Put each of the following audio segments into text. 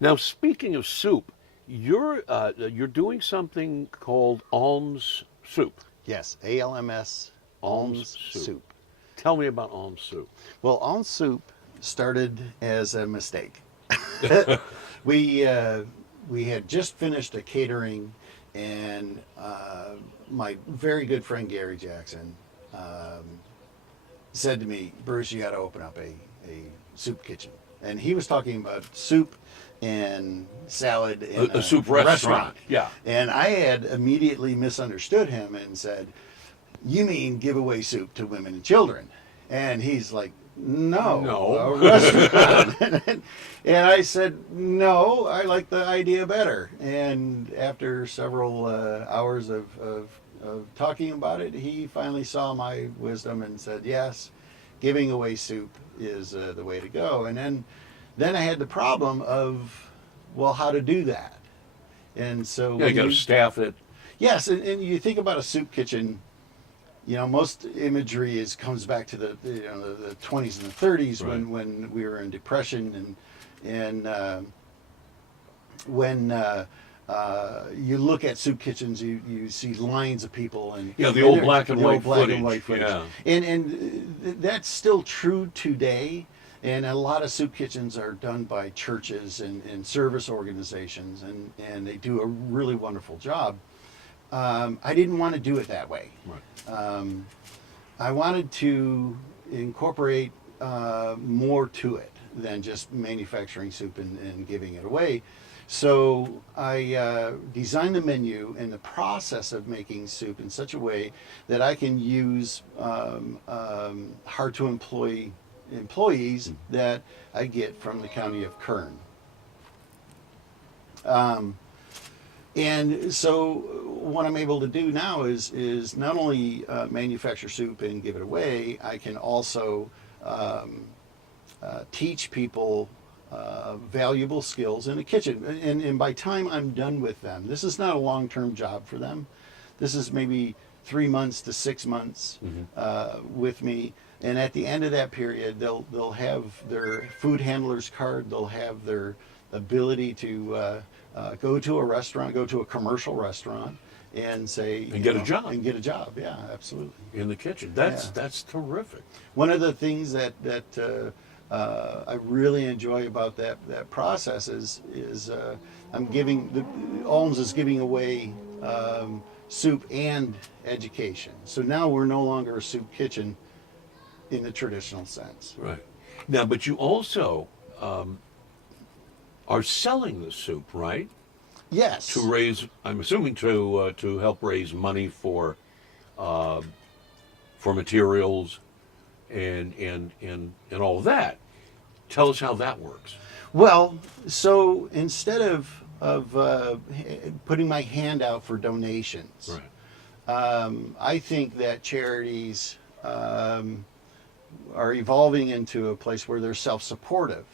Now, speaking of soup, you're doing something called Alms Soup. Yes, ALMS, Alms Alms Soup. Soup. Tell me about Alms Soup. Well, Alms Soup started as a mistake. we we had just finished a catering, and my very good friend Gary Jackson said to me, "Bruce, you got to open up a soup kitchen." And he was talking about soup and salad in A soup restaurant. Yeah. And I had immediately misunderstood him and said, "You mean give away soup to women and children?" And he's like, "No, No. a restaurant." And I said, "No, I like the idea better." And after several hours of talking about it, he finally saw my wisdom and said, "Yes, giving away soup is the way to go." And then I had the problem of, well, how to do that. And so Yeah, you got to staff it. yes, and you think about a soup kitchen. Most imagery comes back to the 20s and the 30s, Right. when we were in depression, and when you look at soup kitchens, you see lines of people, and Yeah, the old black and the white old black footage. and white footage. Yeah. And that's still true today. And a lot of soup kitchens are done by churches and service organizations, and they do a really wonderful job. I didn't want to do it that way. Right. I wanted to incorporate more to it than just manufacturing soup and giving it away. So I designed the menu and the process of making soup in such a way that I can use hard to employ employees that I get from the county of Kern. And so what I'm able to do now is not only manufacture soup and give it away, I can also teach people valuable skills in the kitchen. And by time I'm done with them, this is not a long-term job for them. This is maybe 3 months to 6 months with me. And at the end of that period, they'll have their food handler's card. They'll have their ability to go to a restaurant, go to a commercial restaurant, and say And get a job. And get a job. Yeah, absolutely. In the kitchen. That's terrific. One of the things that I really enjoy about that process is I'm Alms is giving away soup and education. So now we're no longer a soup kitchen in the traditional sense. Right. Now, but you also are selling the soup, right? Yes. To raise, I'm assuming to help raise money for materials and all of that. Tell us how that works. Well, so instead of putting my hand out for donations, Right. I think that charities are evolving into a place where they're self-supportive.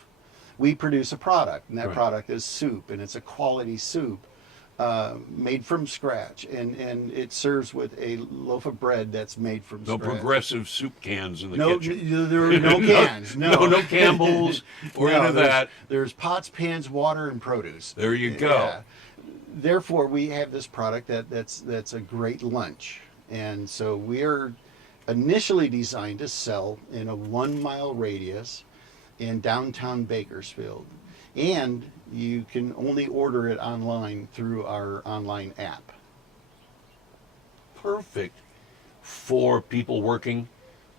We produce a product, and that Right. product is soup, and it's a quality soup made from scratch, and it serves with a loaf of bread that's made from No scratch. progressive soup cans in the No, kitchen. there are no cans. No Campbell's or No, any of that. There's pots, pans, water, and produce. There you go. Yeah. Therefore, we have this product that's a great lunch, and so we are initially designed to sell in a 1 mile radius in downtown Bakersfield, and you can only order it online through our online app. Perfect for people working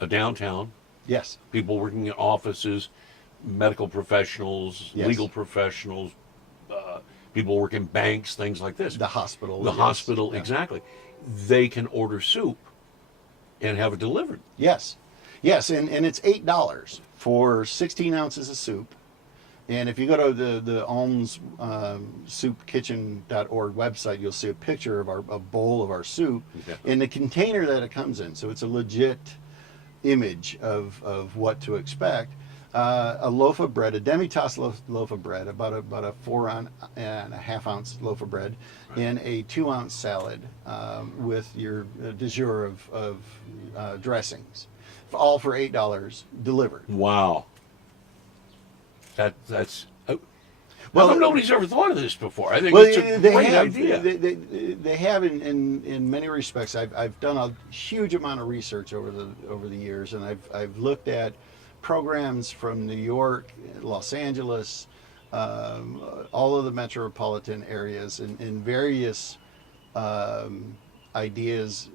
downtown, Yes. people working in offices, medical professionals, Yes. legal professionals, people work in banks, things like this. The hospital. The yes. hospital, Yeah. exactly. They can order soup and have it delivered. Yes. Yes, and it's $8 for 16 ounces of soup. And if you go to the Alms Soup Kitchen.org website, you'll see a picture of a bowl of our soup Yeah. and the container that it comes in. So it's a legit image of what to expect. A loaf of bread, a demi-tasse loaf of bread, about a 4.5 ounce loaf of bread, Right. and a 2 ounce salad with your du jour of dressings, all for $8 delivered. Wow. That's Well, nobody's ever thought of this before. I think Well, it's a they great have, idea. They have in many respects. I've done a huge amount of research over the years, and I've looked at programs from New York, Los Angeles, all of the metropolitan areas, and various ideas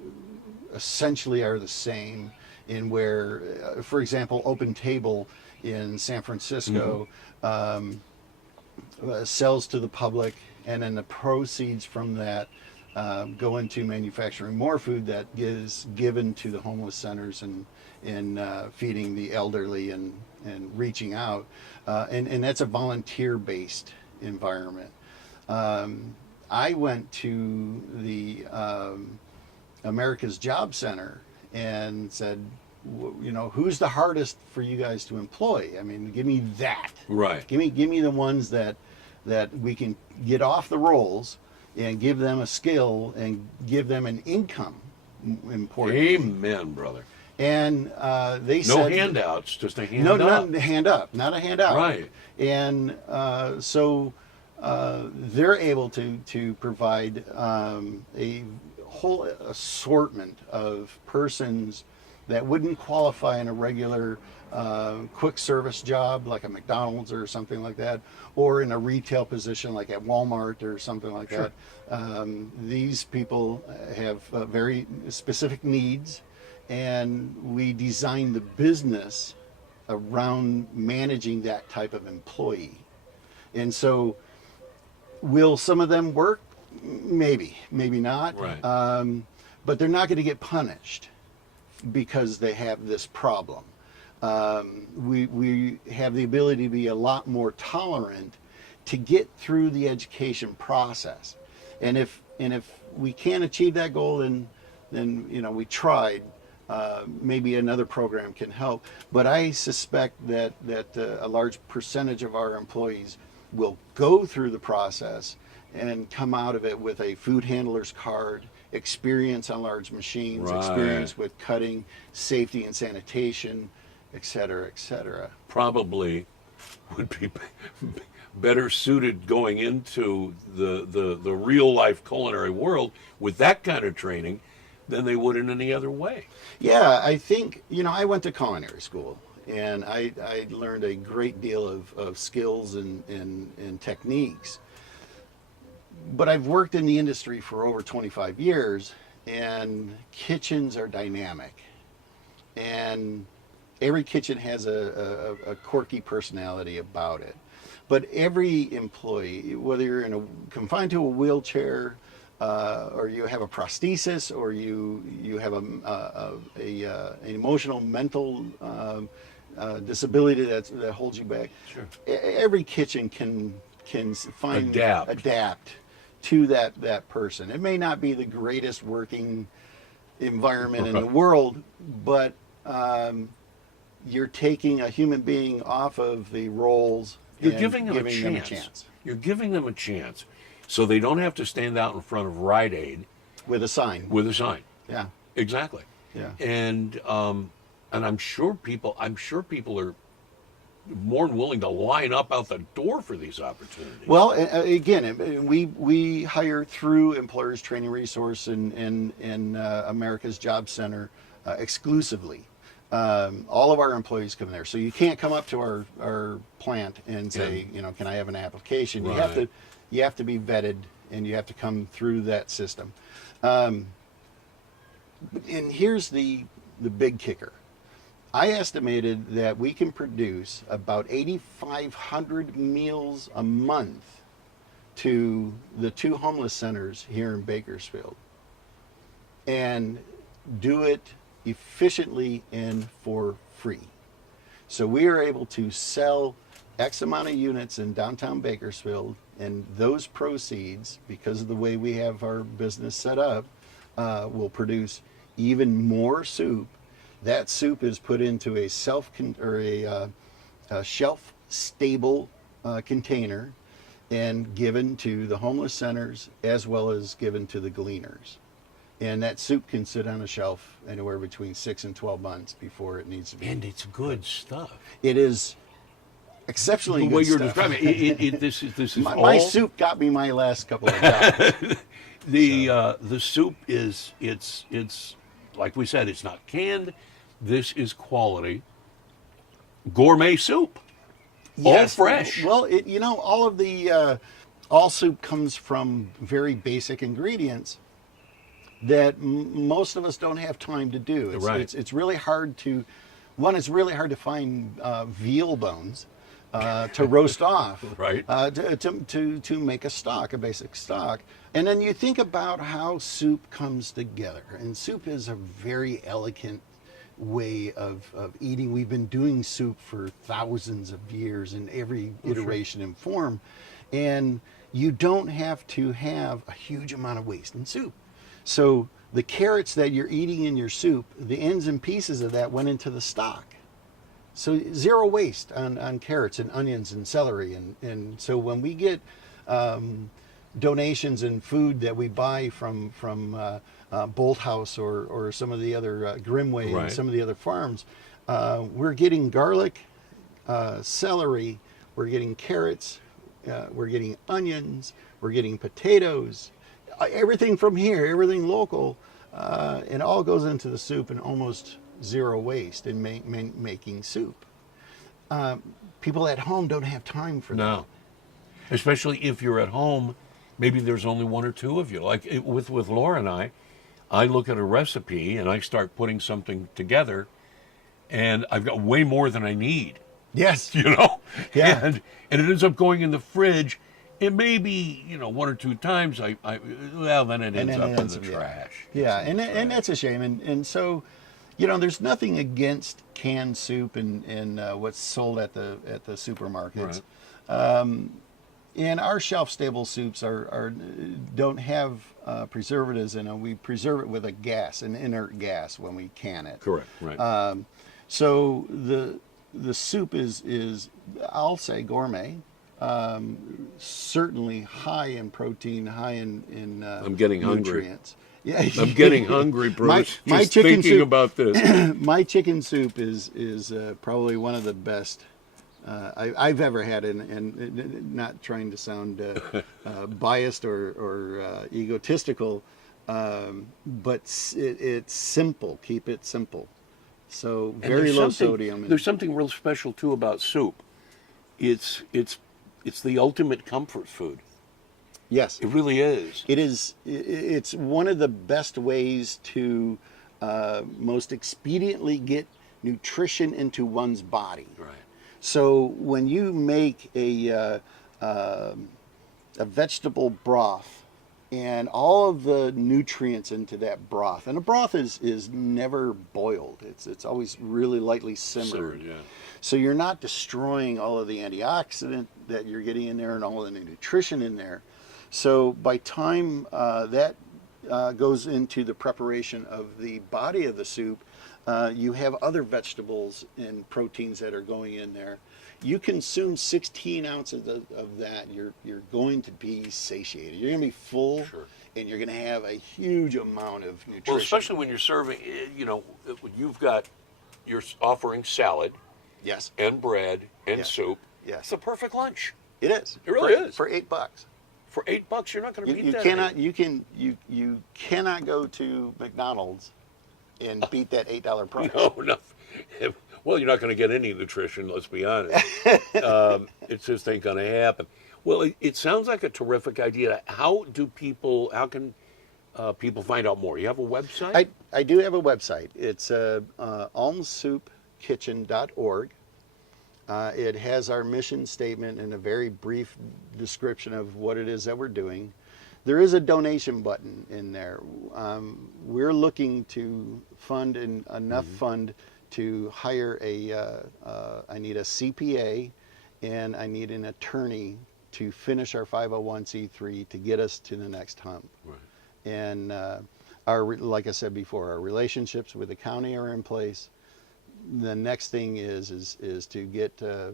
essentially are the same. In where, for example, Open Table in San Francisco. Sells to the public, and then the proceeds from that go into manufacturing more food that is given to the homeless centers and feeding the elderly and reaching out. And that's a volunteer-based environment. I went to the America's Job Center and said, who's the hardest for you guys to employ? I mean, give me that. Right. Give me the ones that we can get off the rolls and give them a skill and give them an income. Important. Amen, brother. And they No said handouts, just a hand no, up. not a hand up, not a handout. Right. And so they're able to provide a whole assortment of persons that wouldn't qualify in a regular quick service job like a McDonald's or something like that, or in a retail position like at Walmart or something like Sure. that. These people have very specific needs, and we design the business around managing that type of employee. And so, will some of them work? Maybe, maybe not. Right. But they're not going to get punished because they have this problem. We have the ability to be a lot more tolerant to get through the education process. And if we can't achieve that goal, then we tried. Maybe another program can help. But I suspect that a large percentage of our employees will go through the process and come out of it with a food handler's card, experience on large machines, Right. experience with cutting, safety and sanitation, et cetera, et cetera. Probably would be better suited going into the real life culinary world with that kind of training than they would in any other way. Yeah, I think, I went to culinary school, and I learned a great deal of skills and techniques. But I've worked in the industry for over 25 years, and kitchens are dynamic. And every kitchen has a quirky personality about it. But every employee, whether you're confined to a wheelchair, or you have a prosthesis, or you have an emotional, mental disability that holds you back. Sure. Every kitchen can adapt to that person. It may not be the greatest working environment in the world, but you're taking a human being off of the roles. You're and giving them a chance. You're giving them a chance, so they don't have to stand out in front of Rite Aid with a sign. Yeah. Exactly. Yeah. And I'm sure people are more than willing to line up out the door for these opportunities. Well, again, we hire through Employers Training Resource and America's Job Center exclusively. All of our employees come there, so you can't come up to our plant and say, can I have an application? Right. You have to be vetted, and you have to come through that system. And here's the big kicker. I estimated that we can produce about 8,500 meals a month to the 2 homeless centers here in Bakersfield, and do it efficiently and for free. So we are able to sell X amount of units in downtown Bakersfield, and those proceeds, because of the way we have our business set up, will produce even more soup. That soup is put into a shelf-stable container and given to the homeless centers as well as given to the gleaners. And that soup can sit on a shelf anywhere between 6 and 12 months before it needs to be. And it's good stuff. It is exceptionally the good way you're stuff. describing it, this is my, all my soup got me my last couple of jobs. the soup is it's like we said, it's not canned. This is quality gourmet soup, all fresh. Well, all of the all soup comes from very basic ingredients that most of us don't have time to do. Right. It's really hard to, one, it's really hard to find veal bones to roast off, Right. to make a stock, a basic stock. And then you think about how soup comes together. And soup is a very elegant way of eating. We've been doing soup for thousands of years in every iteration and form. And you don't have to have a huge amount of waste in soup. So the carrots that you're eating in your soup, the ends and pieces of that went into the stock. So zero waste on carrots and onions and celery. And so when we get donations and food that we buy from Bolt House or some of the other Grimway Right. and some of the other farms, we're getting garlic, celery, we're getting carrots, we're getting onions, we're getting potatoes, everything from here, everything local, and all goes into the soup and almost zero waste in making soup. People at home don't have time for that. No, especially if you're at home, maybe there's only one or two of you. Like with Laura and I look at a recipe and I start putting something together, and I've got way more than I need. Yes. You know, Yeah. and it ends up going in the fridge. And maybe one or two times then it ends up in the trash. Yeah, and that's a shame. And so, there's nothing against canned soup and what's sold at the supermarkets. Right. And our shelf-stable soups don't have preservatives in them. We preserve it with an inert gas when we can it. Correct. Right. So the soup is I'll say gourmet. Certainly high in protein, high in I'm getting nutrients. hungry. Yeah, I'm getting hungry, Bruce. My just chicken thinking soup, about this. My chicken soup is probably one of the best I've ever had, and not trying to sound biased or egotistical, but it's simple. Keep it simple. So very low sodium. There's something real special too about soup. It's the ultimate comfort food. Yes, It really is. it is. It's one of the best ways to most expediently get nutrition into one's body. Right. So when you make a vegetable broth and all of the nutrients into that broth, and a broth is never boiled. It's always really lightly simmered. Yeah. So you're not destroying all of the antioxidant that you're getting in there and all of the nutrition in there. So by time that goes into the preparation of the body of the soup, you have other vegetables and proteins that are going in there. You consume 16 ounces of that, you're going to be satiated. You're going to be full, Sure. and you're going to have a huge amount of nutrition. Well, especially when you're serving, you're offering salad Yes, and bread and Yes. soup. Yes. It's a perfect lunch. it is. It really is. For $8. For $8, you're not going to beat You that. cannot. You cannot go to McDonald's and beat that $8 price. No. Well, you're not going to get any nutrition. Let's be honest. It just ain't going to happen. Well, it sounds like a terrific idea. How can people find out more? You have a website? I do have a website. It's almssoupkitchen.org. It has our mission statement and a very brief description of what it is that we're doing. There is a donation button in there. We're looking to fund enough fund to hire I need a CPA and I need an attorney to finish our 501c3 to get us to the next hump. Right. And like I said before, our relationships with the county are in place. The next thing is to get our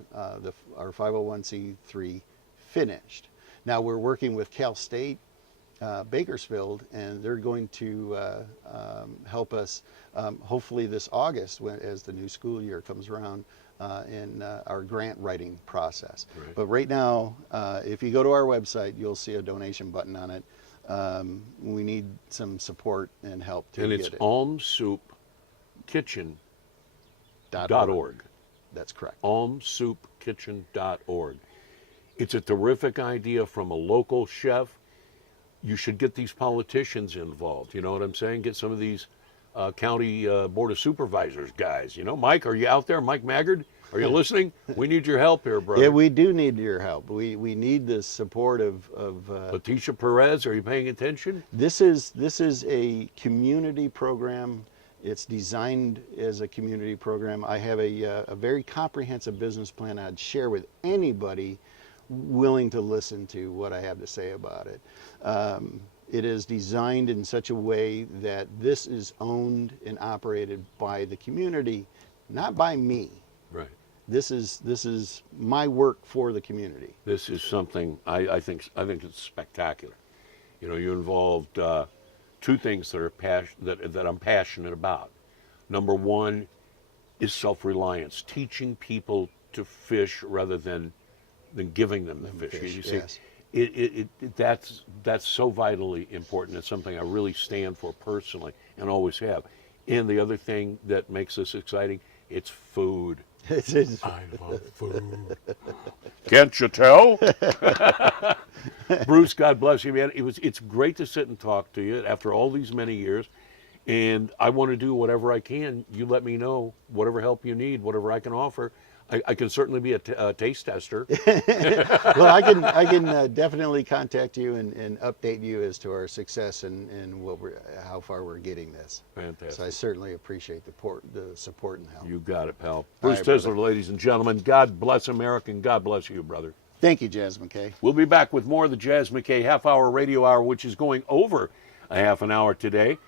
501c3 finished. Now we're working with Cal State Bakersfield, and they're going to help us hopefully this August, as the new school year comes around, in our grant writing process. Right. But right now, if you go to our website, you'll see a donation button on it. We need some support and help to And get it's it. almssoupkitchen.org. That's correct. almssoupkitchen.org. It's a terrific idea from a local chef. You should get these politicians involved. You know what I'm saying? Get some of these county board of supervisors guys. You know, Mike, are you out there? Mike Maggard, are you listening? We need your help here, brother. Yeah, we do need your help. We need the support of Leticia Perez, are you paying attention? This is a community program. It's designed as a community program. I have a very comprehensive business plan I'd share with anybody willing to listen to what I have to say about it. It is designed in such a way that this is owned and operated by the community, not by me. Right. This is my work for the community. This is something I think it's spectacular. You know, you involved two things that are that I'm passionate about. Number one is self-reliance, teaching people to fish rather than giving them the fish. You see, yes. that's so vitally important. It's something I really stand for personally and always have. And the other thing that makes this exciting, it's food. I love food. Can't you tell? Bruce, God bless you, man. It's great to sit and talk to you after all these many years. And I want to do whatever I can. You let me know whatever help you need, whatever I can offer. I can certainly be a taste tester. Well, I can definitely contact you and update you as to our success and how far we're getting this. Fantastic. So I certainly appreciate the support and help. You got it, pal. Bruce right, Tisler, brother. ladies and gentlemen. God bless America and God bless you, brother. Thank you, Jazz McKay. We'll be back with more of the Jazz McKay half-hour radio hour, which is going over a half an hour today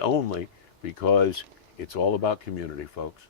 only, because it's all about community, folks.